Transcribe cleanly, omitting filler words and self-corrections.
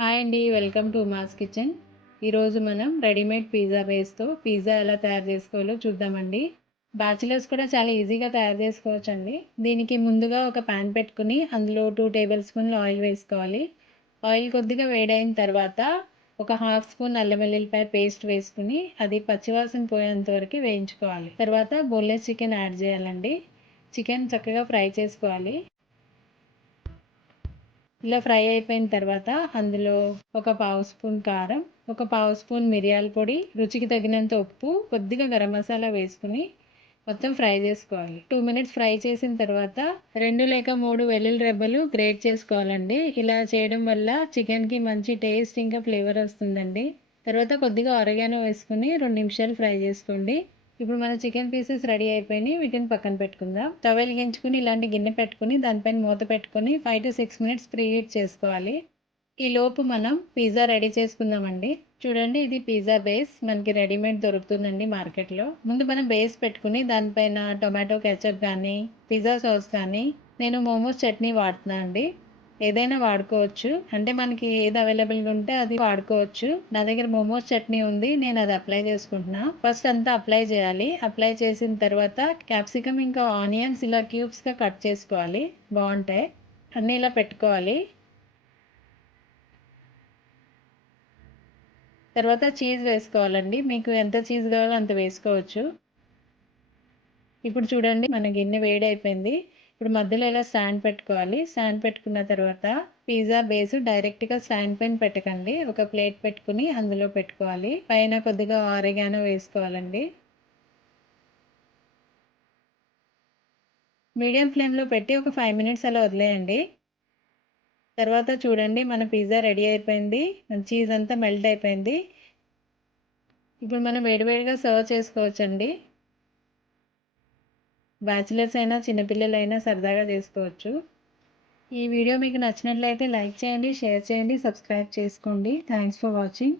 Hi అండి. Welcome to Uma's kitchen. ఈరోజు మనం రెడీమేడ్ పిజ్జా బేస్‌తో పిజ్జా ఎలా తయారు చేసుకోవాలో చూద్దామండి. బ్యాచిలర్స్ కూడా చాలా ఈజీగా తయారు చేసుకోవచ్చండి. దీనికి ముందుగా ఒక పాన్ పెట్టుకుని అందులో 2 టేబుల్ స్పూన్లు ఆయిల్ వేసుకోవాలి. ఆయిల్ కొద్దిగా వేడైన తర్వాత ఒక హాఫ్ స్పూన్ అల్లం వెల్లుల్లిపాయ పేస్ట్ వేసుకుని అది పచ్చివాసన పోయేంత వరకు వేయించుకోవాలి. తర్వాత బోన్లెస్ చికెన్ యాడ్ చేయాలండి. చికెన్ చక్కగా ఫ్రై చేసుకోవాలి. ఇలా ఫ్రై అయిపోయిన తర్వాత అందులో ఒక పావు స్పూన్ కారం, ఒక పావు స్పూన్ మిరియాల పొడి, రుచికి తగినంత ఉప్పు, కొద్దిగా గరం మసాలా వేసుకుని మొత్తం ఫ్రై చేసుకోవాలి. 2 మినిట్స్ ఫ్రై చేసిన తర్వాత 2 లేక 3 వెల్లుల్లి రెబ్బలు గ్రేట్ చేసుకోవాలండి. ఇలా చేయడం వల్ల చికెన్కి మంచి టేస్ట్ ఇంకా ఫ్లేవర్ వస్తుందండి. తర్వాత కొద్దిగా ఆరిగానో వేసుకుని 2 నిమిషాలు ఫ్రై చేసుకోండి. ఇప్పుడు మన చికెన్ పీసెస్ రెడీ అయిపోయినాయి. వీటిని పక్కన పెట్టుకుందాం. స్టవ్ వెలిగించుకుని ఇలాంటి గిన్నె పెట్టుకుని దానిపైన మూత పెట్టుకుని 5 to 6 మినిట్స్ ప్రీ హీట్ చేసుకోవాలి. ఈ లోపు మనం పిజ్జా రెడీ చేసుకుందామండి. చూడండి, ఇది పిజ్జా బేస్ మనకి రెడీమేడ్ దొరుకుతుందండి మార్కెట్లో. ముందు మనం బేస్ పెట్టుకుని దానిపైన టొమాటో కెచప్ కానీ పిజ్జా సాస్ కానీ నేను మోమోస్ చట్నీ వాడుతున్నాను అండి. ఏదైనా వాడుకోవచ్చు, అంటే మనకి ఏది అవైలబుల్గా ఉంటే అది వాడుకోవచ్చు. నా దగ్గర మోమోస్ చట్నీ ఉంది, నేను అది అప్లై చేసుకుంటున్నా. ఫస్ట్ అంతా అప్లై చేయాలి. అప్లై చేసిన తర్వాత క్యాప్సికమ్ ఇంకా ఆనియన్స్ ఇలా క్యూబ్స్గా కట్ చేసుకోవాలి, బాగుంటాయి. అన్నీ ఇలా పెట్టుకోవాలి. తర్వాత చీజ్ వేసుకోవాలండి. మీకు ఎంత చీజ్ కావాలో అంత వేసుకోవచ్చు. ఇప్పుడు చూడండి, మన గిన్నె వేడి అయిపోయింది. ఇప్పుడు మధ్యలో ఇలా స్టాండ్ పెట్టుకోవాలి. స్టాండ్ పెట్టుకున్న తర్వాత పిజ్జా బేస్ డైరెక్ట్గా స్టాండ్ పైన పెట్టకండి. ఒక ప్లేట్ పెట్టుకుని అందులో పెట్టుకోవాలి. పైన కొద్దిగా ఆరిగానో వేసుకోవాలండి. మీడియం ఫ్లేమ్లో పెట్టి ఒక 5 మినిట్స్ అలా వదిలేయండి. తర్వాత చూడండి, మన పిజ్జా రెడీ అయిపోయింది. చీజ్ అంతా మెల్ట్ అయిపోయింది. ఇప్పుడు మనం వేడివేడిగా సర్వ్ చేసుకోవచ్చండి. బ్యాచిలర్స్ అయినా చిన్నపిల్లలైనా సరదాగా చేసుకోవచ్చు. ఈ వీడియో మీకు నచ్చినట్లయితే లైక్ చేయండి, షేర్ చేయండి, సబ్స్క్రైబ్ చేసుకోండి. Thanks for watching.